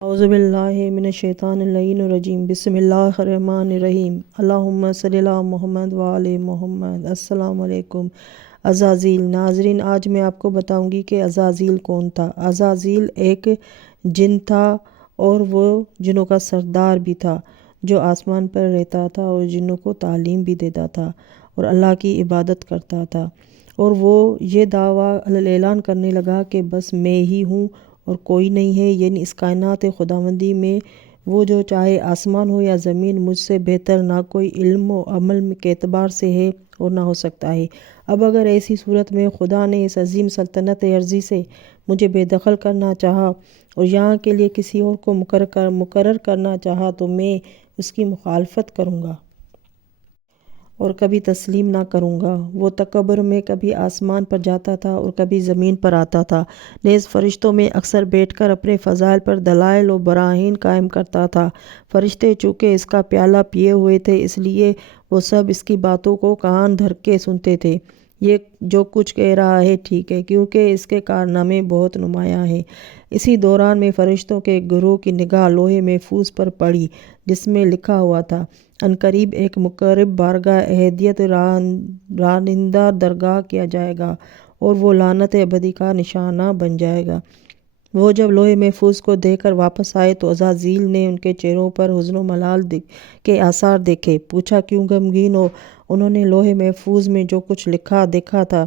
اعوذ باللہ من الشیطان اللعین الرجیم بسم اللہ الرحمن الرحیم اللہم صلی علی محمد وآل محمد۔ السلام علیکم۔ عزازیل۔ ناظرین، آج میں آپ کو بتاؤں گی کہ عزازیل کون تھا۔ عزازیل ایک جن تھا اور وہ جنوں کا سردار بھی تھا، جو آسمان پر رہتا تھا اور جنوں کو تعلیم بھی دیتا تھا اور اللہ کی عبادت کرتا تھا، اور وہ یہ دعویٰ اعلان کرنے لگا کہ بس میں ہی ہوں اور کوئی نہیں ہے، یعنی اس کائنات خداوندی میں وہ جو چاہے آسمان ہو یا زمین، مجھ سے بہتر نہ کوئی علم و عمل کے اعتبار سے ہے اور نہ ہو سکتا ہے۔ اب اگر ایسی صورت میں خدا نے اس عظیم سلطنت ارضی سے مجھے بے دخل کرنا چاہا اور یہاں کے لیے کسی اور کو مقرر کرنا چاہا تو میں اس کی مخالفت کروں گا اور کبھی تسلیم نہ کروں گا۔ وہ تکبر میں کبھی آسمان پر جاتا تھا اور کبھی زمین پر آتا تھا، نیز فرشتوں میں اکثر بیٹھ کر اپنے فضائل پر دلائل و براہین قائم کرتا تھا۔ فرشتے چونکہ اس کا پیالہ پیے ہوئے تھے، اس لیے وہ سب اس کی باتوں کو کان دھر کے سنتے تھے۔ یہ جو کچھ کہہ رہا ہے ٹھیک ہے، کیونکہ اس کے کارنامے بہت نمایاں ہیں۔ اسی دوران میں فرشتوں کے ایک گروہ کی نگاہ لوح محفوظ پر پڑی، جس میں لکھا ہوا تھا: عنقریب ایک مقرب بارگاہ عہدیت رانندہ درگاہ کیا جائے گا اور وہ لعنت ابدی کا نشانہ بن جائے گا۔ وہ جب لوح محفوظ کو دیکھ کر واپس آئے تو عزازیل نے ان کے چہروں پر حزن و ملال کے آثار دیکھے۔ پوچھا، کیوں غمگین ہو؟ انہوں نے لوح محفوظ میں جو کچھ لکھا دیکھا تھا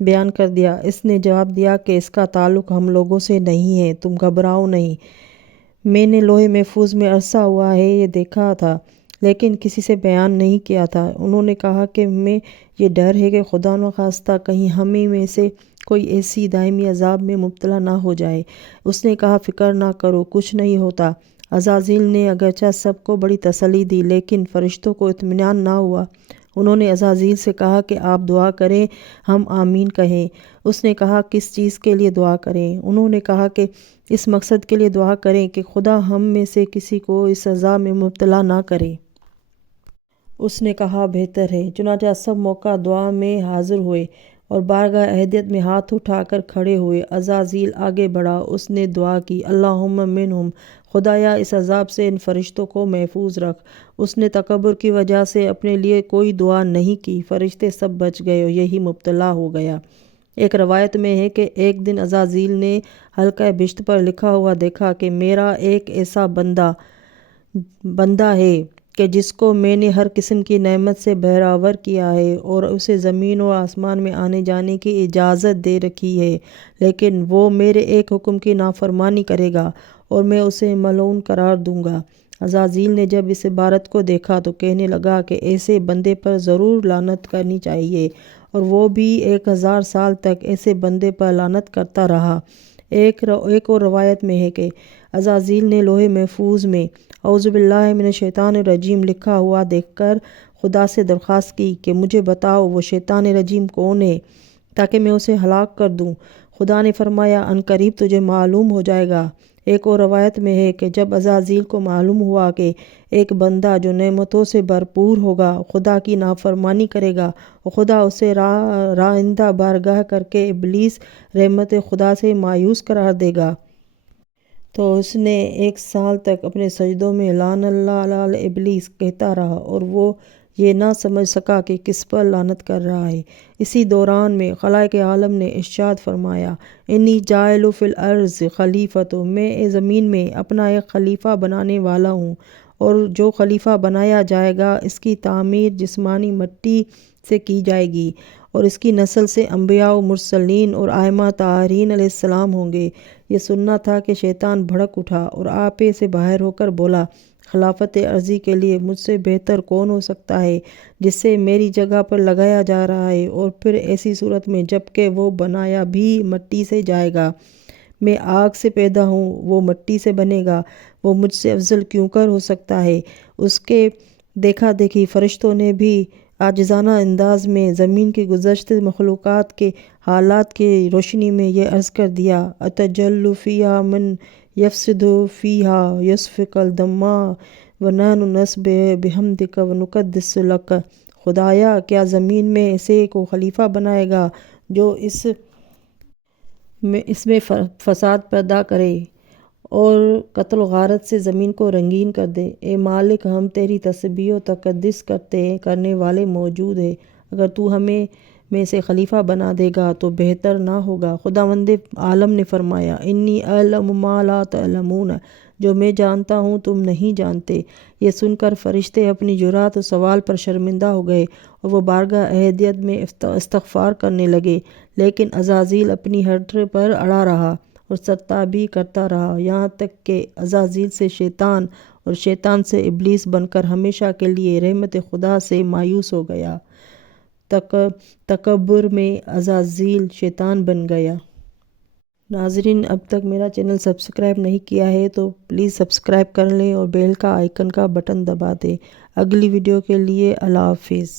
بیان کر دیا۔ اس نے جواب دیا کہ اس کا تعلق ہم لوگوں سے نہیں ہے، تم گھبراؤ نہیں۔ میں نے لوح محفوظ میں عرصہ ہوا ہے یہ دیکھا تھا، لیکن کسی سے بیان نہیں کیا تھا۔ انہوں نے کہا کہ ہمیں یہ ڈر ہے کہ خدا نخواستہ کہیں ہمیں میں سے کوئی ایسی دائمی عذاب میں مبتلا نہ ہو جائے۔ اس نے کہا، فکر نہ کرو، کچھ نہیں ہوتا۔ عزازیل نے اگرچہ سب کو بڑی تسلی دی، لیکن فرشتوں کو اطمینان نہ ہوا۔ انہوں نے عزازیل سے کہا کہ آپ دعا کریں، ہم آمین کہیں۔ اس نے کہا، کس چیز کے لیے دعا کریں؟ انہوں نے کہا کہ اس مقصد کے لیے دعا کریں کہ خدا ہم میں سے کسی کو اس عذاب میں مبتلا نہ کرے۔ اس نے کہا، بہتر ہے۔ چنانچہ سب موقع دعا میں حاضر ہوئے اور بارگاہ عہدیت میں ہاتھ اٹھا کر کھڑے ہوئے۔ عزازیل آگے بڑھا، اس نے دعا کی، اللہم منہم، خدایا اس عذاب سے ان فرشتوں کو محفوظ رکھ۔ اس نے تکبر کی وجہ سے اپنے لیے کوئی دعا نہیں کی، فرشتے سب بچ گئے اور یہی مبتلا ہو گیا۔ ایک روایت میں ہے کہ ایک دن عزازیل نے حلقہ بشت پر لکھا ہوا دیکھا کہ میرا ایک ایسا بندہ ہے کہ جس کو میں نے ہر قسم کی نعمت سے بہرہور کیا ہے اور اسے زمین اور آسمان میں آنے جانے کی اجازت دے رکھی ہے، لیکن وہ میرے ایک حکم کی نافرمانی کرے گا اور میں اسے ملعون قرار دوں گا۔ عزازیل نے جب اس عبارت کو دیکھا تو کہنے لگا کہ ایسے بندے پر ضرور لعنت کرنی چاہیے، اور وہ بھی 1000 سال تک ایسے بندے پر لعنت کرتا رہا۔ ایک اور روایت میں ہے کہ عزازیل نے لوح محفوظ میں اعوذ باللہ من الشیطان الرجیم لکھا ہوا دیکھ کر خدا سے درخواست کی کہ مجھے بتاؤ وہ شیطان رجیم کون ہے تاکہ میں اسے ہلاک کر دوں۔ خدا نے فرمایا، عنقریب تجھے معلوم ہو جائے گا۔ ایک اور روایت میں ہے کہ جب عزازیل کو معلوم ہوا کہ ایک بندہ جو نعمتوں سے بھرپور ہوگا خدا کی نافرمانی کرے گا اور خدا اسے رانندہ بارگاہ کر کے ابلیس رحمت خدا سے مایوس قرار دے گا، تو اس نے 1 سال تک اپنے سجدوں میں لعن اللہ علی ابلیس کہتا رہا اور وہ یہ نہ سمجھ سکا کہ کس پر لعنت کر رہا ہے۔ اسی دوران میں خالق عالم نے ارشاد فرمایا، انی جاعل فی الارض خلیفۃ، میں زمین میں اپنا ایک خلیفہ بنانے والا ہوں، اور جو خلیفہ بنایا جائے گا اس کی تعمیر جسمانی مٹی سے کی جائے گی، اور اس کی نسل سے انبیاء و مرسلین اور ائمہ طاہرین علیہ السلام ہوں گے۔ یہ سننا تھا کہ شیطان بھڑک اٹھا اور آپے سے باہر ہو کر بولا، خلافت ارضی کے لیے مجھ سے بہتر کون ہو سکتا ہے جسے میری جگہ پر لگایا جا رہا ہے، اور پھر ایسی صورت میں جب کہ وہ بنایا بھی مٹی سے جائے گا۔ میں آگ سے پیدا ہوں، وہ مٹی سے بنے گا، وہ مجھ سے افضل کیوں کر ہو سکتا ہے؟ اس کے دیکھا دیکھی فرشتوں نے بھی عاجزانہ انداز میں زمین کی گزشتہ مخلوقات کے حالات کی روشنی میں یہ عرض کر دیا، اتجعل فیہا من یفسد فیہا ویسفک الدماء ونحن نسبح بحمدک ونقدس لک۔ خدایا، کیا زمین میں ایسے کو خلیفہ بنائے گا جو اس میں فساد پیدا کرے اور قتل و غارت سے زمین کو رنگین کر دے۔ اے مالک، ہم تیری تسبیح و تقدس کرنے والے موجود ہیں، اگر تو ہمیں میں سے خلیفہ بنا دے گا تو بہتر نہ ہوگا۔ خداوند عالم نے فرمایا، انی اعلم ما لا تعلمون، جو میں جانتا ہوں تم نہیں جانتے۔ یہ سن کر فرشتے اپنی جرات و سوال پر شرمندہ ہو گئے اور وہ بارگاہ احدیت میں استغفار کرنے لگے، لیکن عزازیل اپنی ہٹ پر اڑا رہا اور سرتابی کرتا رہا، یہاں تک کہ عزازیل سے شیطان اور شیطان سے ابلیس بن کر ہمیشہ کے لیے رحمت خدا سے مایوس ہو گیا۔ تکبر میں عزازیل شیطان بن گیا۔ ناظرین، اب تک میرا چینل سبسکرائب نہیں کیا ہے تو پلیز سبسکرائب کر لیں اور بیل کا آئیکن کا بٹن دبا دیں۔ اگلی ویڈیو کے لیے اللہ حافظ۔